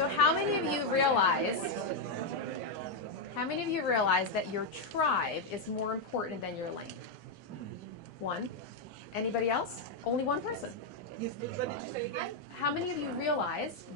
So how many of you realize that your tribe is more important than your lane? One. Anybody else? Only one person. How many of you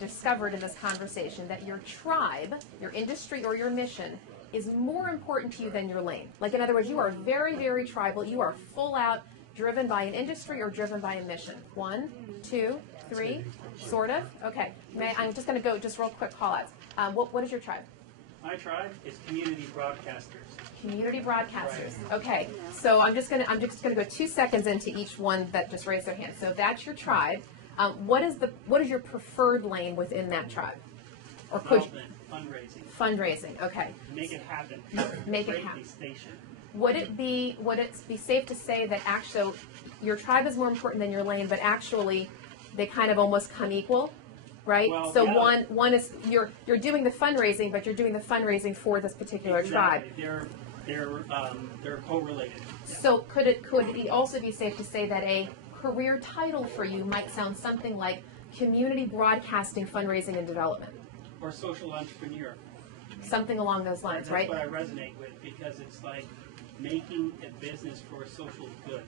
discovered in this conversation, that your tribe, your industry, or your mission is more important to you than your lane? Like, in other words, you are very, very tribal. You are full out driven by an industry or driven by a mission. 1, 2, 3, sort of. Okay. I'm just going to go just real quick call outs. What is your tribe? My tribe is community broadcasters. Community broadcasters. Okay. So I'm just gonna go 2 seconds into each one that just raised their hand. So that's your tribe. What is your preferred lane within that tribe? Or fundraising. Okay. Make it happen. Make it happen. Station. Would it be safe to say that actually your tribe is more important than your lane, but actually they kind of almost come equal? Right? Well, so yeah. one is you're doing the fundraising, but you're doing the fundraising for this particular tribe. They're correlated. Yeah. So could it also be safe to say that a career title for you might sound something like community broadcasting, fundraising, and development? Or social entrepreneur. Something along those lines, That's right? what I resonate with, because it's like making a business for social good.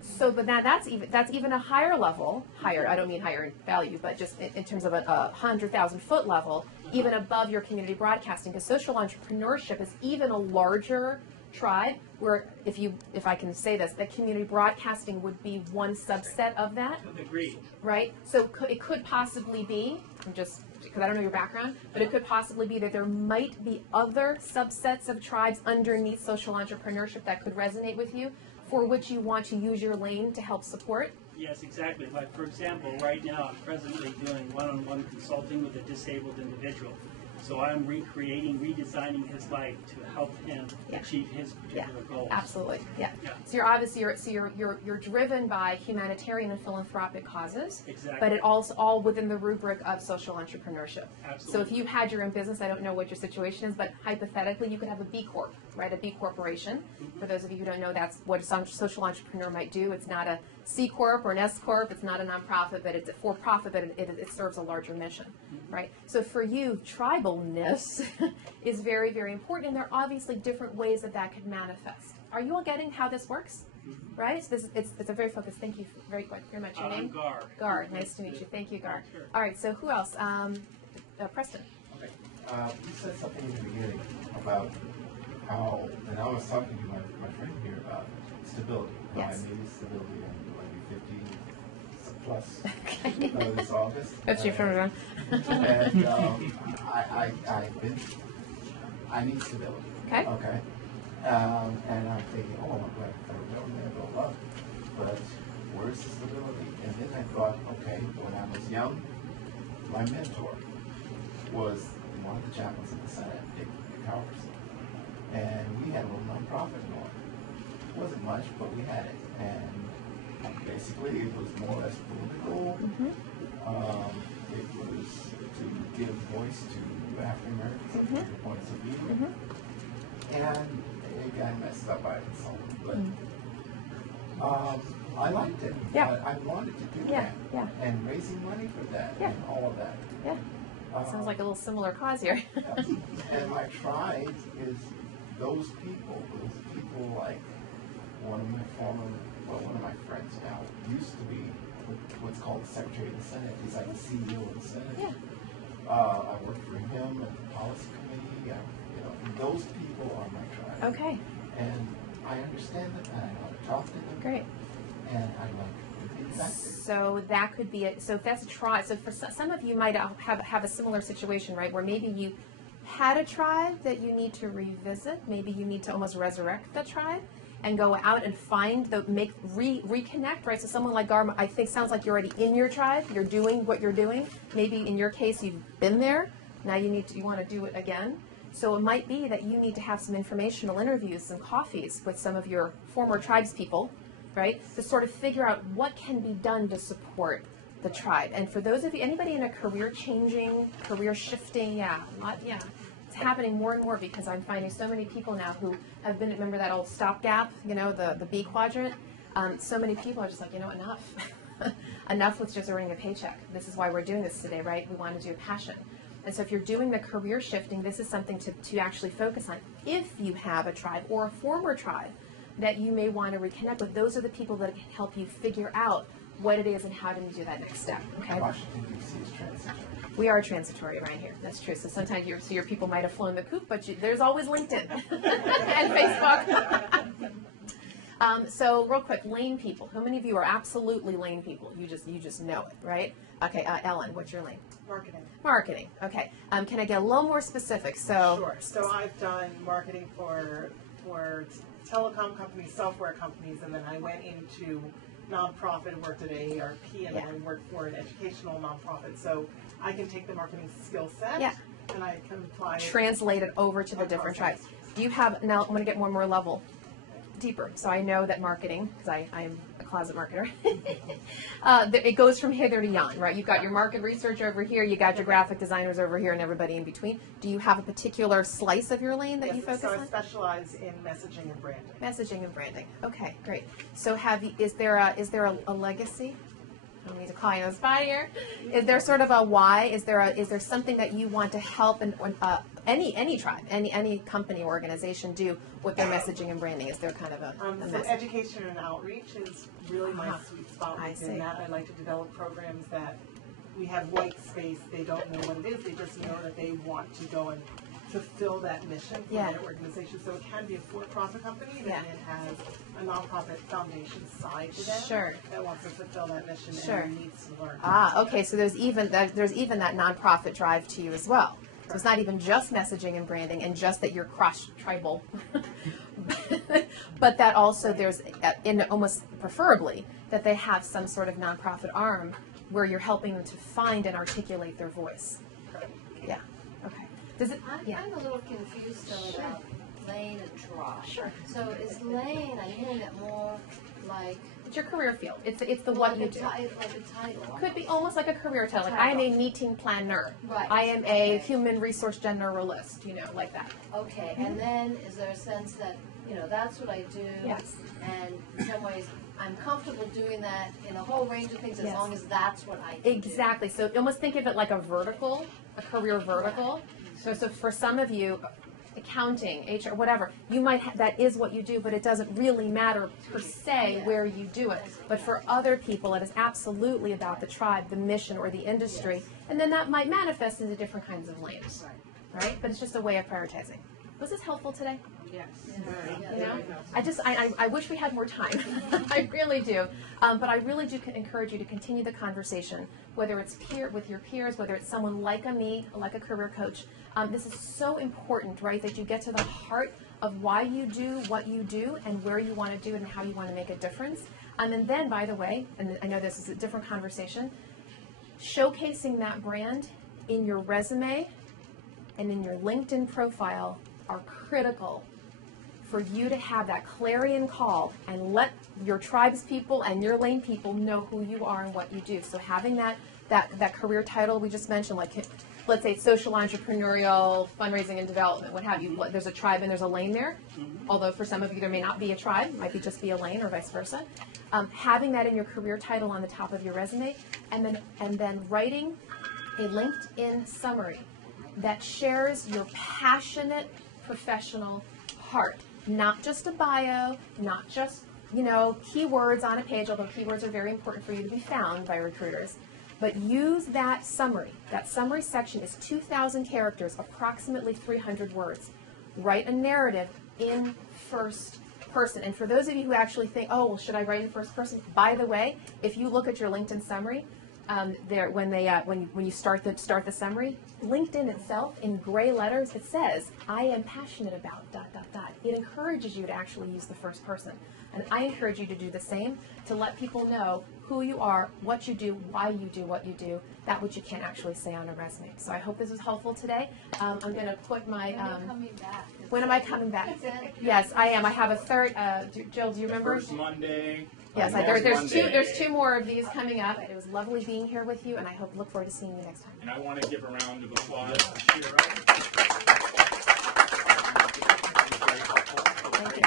So, but now that's even a higher level, I don't mean higher in value, but just in terms of a 100,000-foot level, even above your community broadcasting, because social entrepreneurship is even a larger tribe, where if I can say this, that community broadcasting would be one subset of that. Agreed. Right? So it could possibly be, because I don't know your background, but it could possibly be that there might be other subsets of tribes underneath social entrepreneurship that could resonate with you, for which you want to use your lane to help support? Yes, exactly. Like, for example, right now I'm presently doing one-on-one consulting with a disabled individual. So I'm redesigning his life to help him achieve his particular goals. Absolutely. Yeah. So you're driven by humanitarian and philanthropic causes. Exactly. But it also all within the rubric of social entrepreneurship. Absolutely. So if you had your own business, I don't know what your situation is, but hypothetically you could have a B Corp, right? A B corporation. Mm-hmm. For those of you who don't know, that's what a social entrepreneur might do. It's not a C Corp or an S Corp. It's not a nonprofit, but it's a for-profit, but it serves a larger mission, right? So for you, tribalness is very, very important, and there are obviously different ways that could manifest. Are you all getting how this works? Right? So it's a very focused. Thank you very much. Your name? Gar. Gar. Nice to meet you. Thank you, Gar. Sure. All right. So who else? Preston. Okay. You said something in the beginning about how, and I was talking to my friend here about stability. Yes. I needed stability and like 50 plus this August. That's your friend. And I need stability. Okay. Okay. And I'm thinking, oh, I'm glad I don't never love it. But where's the stability? And then I thought, okay, when I was young, my mentor was one of the chaplains in the Senate, Dick Cowers. And we had a little nonprofit going. It wasn't much, but we had it. And basically, it was more or less political. Mm-hmm. It was to give voice to African Americans and different points of view. Mm-hmm. And it got messed up by consultant, but I liked it. Yeah. I wanted to do Yeah. that. Yeah. And raising money for that Yeah. and all of that. Yeah. Sounds like a little similar cause here. And my tribe is those people like one of my friends now used to be what's called the Secretary of the Senate. He's like the CEO of the Senate. Yeah. I worked for him at the policy committee. Those people are my tribe. Okay. And I understand them, and I know how to talk to them. Great. And I like to be effective. So that could be it. So if that's a tribe, so for some of you might have a similar situation, right, where maybe you had a tribe that you need to revisit. Maybe you need to almost resurrect the tribe and go out and find reconnect, right? So someone like Gar, I think, sounds like you're already in your tribe. You're doing what you're doing. Maybe in your case you've been there. Now you want to do it again. So it might be that you need to have some informational interviews, some coffees with some of your former tribes people, right, to sort of figure out what can be done to support the tribe. And for those of you, anybody in a career changing, career shifting, it's happening more and more, because I'm finding so many people now who have been, remember that old stopgap, the B quadrant? So many people are just like, enough. Enough with just earning a paycheck. This is why we're doing this today, right? We want to do passion. And so if you're doing the career shifting, this is something to actually focus on. If you have a tribe or a former tribe that you may want to reconnect with, those are the people that can help you figure out what it is and how to do that next step. Okay. Washington, D.C. is transitory. We are transitory right here. That's true. So sometimes your people might have flown the coop, but there's always LinkedIn and Facebook. So real quick, lane people. How many of you are absolutely lane people? You just know it, right? Okay, Ellen, what's your lane? Marketing. Marketing. Okay. Can I get a little more specific? So Sure. So I've done marketing for telecom companies, software companies, and then I went into nonprofit, worked at AARP, and then I worked for an educational nonprofit. So I can take the marketing skill set and I can apply it. Translate it over to the different tribes. Do you have, now I'm going to get one more level deeper. So I know that marketing, because I'm a closet marketer, it goes from hither to yon, right? You've got your market research over here, you got your graphic designers over here, and everybody in between. Do you have a particular slice of your lane that you focus on? So I specialize in messaging and branding. Messaging and branding. Okay, great. So is there a legacy? I don't need to call you on the spot here. Is there sort of a why? Is there something that you want to help any tribe, any company or organization do with their messaging and branding? Is there kind of a so message? education and outreach is really my sweet spot within that. I like to develop programs that we have white space. They don't know what it is. They just know that they want to go and fulfill that mission for their organization. So it can be a for-profit company, and then it has a nonprofit foundation side to them that wants to fulfill that mission and needs to learn. Okay. So there's even that nonprofit drive to you as well. So it's not even just messaging and branding and just that you're cross-tribal, but that also there's, in almost preferably, that they have some sort of nonprofit arm where you're helping them to find and articulate their voice. Yeah. Okay. Does it? I'm a little confused though about lane and tribe. Sure. So is lane, I'm hearing it more like... It's your career field. It's the what you do. Like a title. Could be almost like a career title. Like I am a meeting planner. Right. I am a human resource generalist. Like that. Okay. And then is there a sense that, that's what I do. Yes. And in some ways, I'm comfortable doing that in a whole range of things as long as that's what I do. Exactly. So almost think of it like a vertical, a career vertical. So for some of you, accounting, HR, whatever, you might that is what you do, but it doesn't really matter per se where you do it. But for other people, it is absolutely about the tribe, the mission, or the industry, and then that might manifest into different kinds of lanes, right? But it's just a way of prioritizing. Was this helpful today? Yes. I wish we had more time. I really do. But I really do encourage you to continue the conversation, whether it's with your peers, whether it's someone like me, like a career coach. This is so important, right, that you get to the heart of why you do what you do and where you want to do it and how you want to make a difference. And then, by the way, and I know this is a different conversation, showcasing that brand in your resume and in your LinkedIn profile are critical for you to have that clarion call and let your tribes people and your lane people know who you are and what you do. So having that career title we just mentioned, like let's say social entrepreneurial fundraising and development, what have you. There's a tribe and there's a lane there. Although for some of you there may not be a tribe, it might be just be a lane or vice versa. Having that in your career title on the top of your resume, and then writing a LinkedIn summary that shares your passionate professional heart. Not just a bio, not just, keywords on a page, although keywords are very important for you to be found by recruiters. But use that summary. That summary section is 2,000 characters, approximately 300 words. Write a narrative in first person. And for those of you who actually think, oh, well, should I write in first person? By the way, if you look at your LinkedIn summary, when you start the summary, LinkedIn itself in gray letters, it says, I am passionate about ... It encourages you to actually use the first person. And I encourage you to do the same, to let people know who you are, what you do, why you do what you do, that which you can't actually say on a resume. So I hope this was helpful today. I'm going to put my... When am I coming back? Yes, I am. I have a third... Jill, do you remember? First Monday. Yes, there's two more of these coming up. It was lovely being here with you, and I look forward to seeing you next time. And I want to give a round of applause to Shira. Thank you.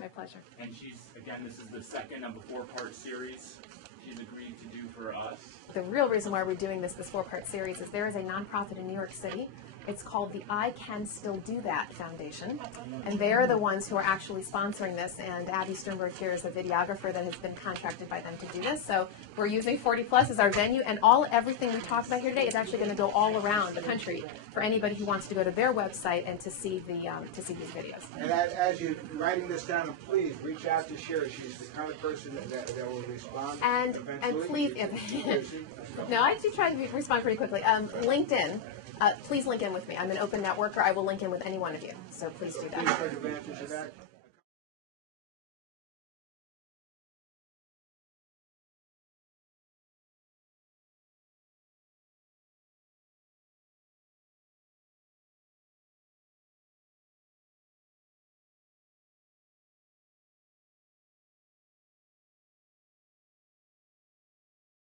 My pleasure. And she's, again, this is the second of a 4-part series. she's agreed to do for us. The real reason why we're doing this 4-part series is there is a nonprofit in New York City. It's called the I Can Still Do That Foundation, and they're the ones who are actually sponsoring this, and Abby Sternberg here is the videographer that has been contracted by them to do this. So we're using 40 Plus as our venue, and everything we talked about here today is actually going to go all around the country for anybody who wants to go to their website and to see these videos. And as you're writing this down, please reach out to Shira. She's the kind of person that will respond. And eventually. please, no, I do try to respond pretty quickly. LinkedIn. Please link in with me. I'm an open networker. I will link in with any one of you. So please do that. Please take advantage of that.